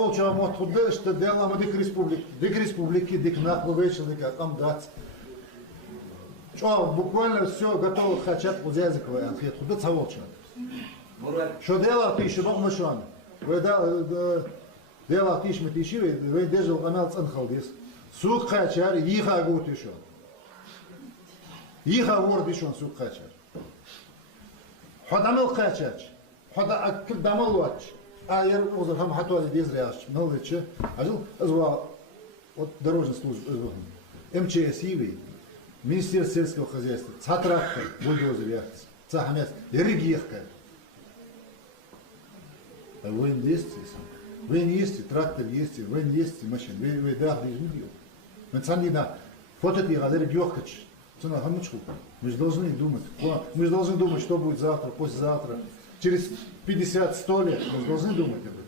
Получаем от туда, что делаем дик республики, дик нахловечил, дик акамдац. Что, буквально все готово хотят вот языковый анхет, туда цаволчан. Что делал ты еще много мышан? Вы делал ты еще метиши, вы держал амел цанхалдис. Сук хачар, иха гуд еще. Иха ворд еще сук хачар. Ходамел хачач, хода акл дамалуач. А я уже там хатуали дизряш, налыче, а жил звал от дорожной службы МЧС Ивы, Министерство сельского хозяйства, цатрактор, бульдозер яхтс, цахамец, региехка. А вы не есть, трактор есть, вы не есть машин, вы дах не жмил. Мы сами на фото ты газер гёхач, цена хамучку. Мы же должны думать, что будет завтра, послезавтра. Через 50-100 лет мы должны думать об этом.